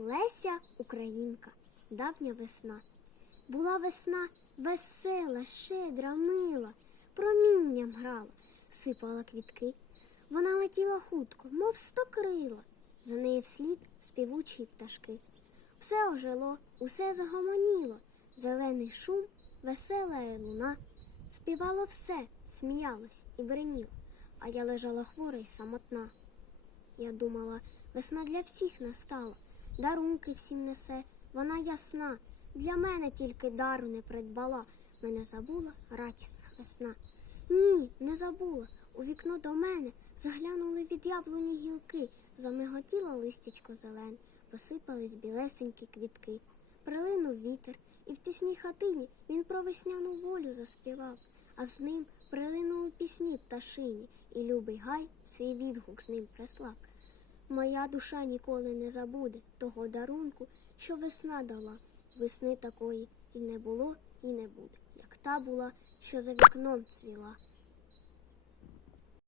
Леся Українка, давня весна. Була весна весела, щедра, мила, промінням грала, сипала квітки. Вона летіла хутко, мов сто крила, за нею вслід співучі пташки. Все ожило, усе загомоніло, зелений шум, весела і луна. Співало все, сміялось і бреніло, а я лежала хвора й самотна. Я думала, весна для всіх настала, дарунки всім несе, вона ясна. Для мене тільки дару не придбала, мене забула радісна весна. Ні, не забула. У вікно до мене заглянули від яблуні гілки, замиготіло листячко зелене, посипались білесенькі квітки. Прилинув вітер, і в тісній хатині він про весняну волю заспівав, а з ним прилинули пісні пташині, і любий гай свій відгук з ним прислав. Моя душа ніколи не забуде того дарунку, що весна дала. Весни такої і не було, і не буде, як та була, що за вікном цвіла.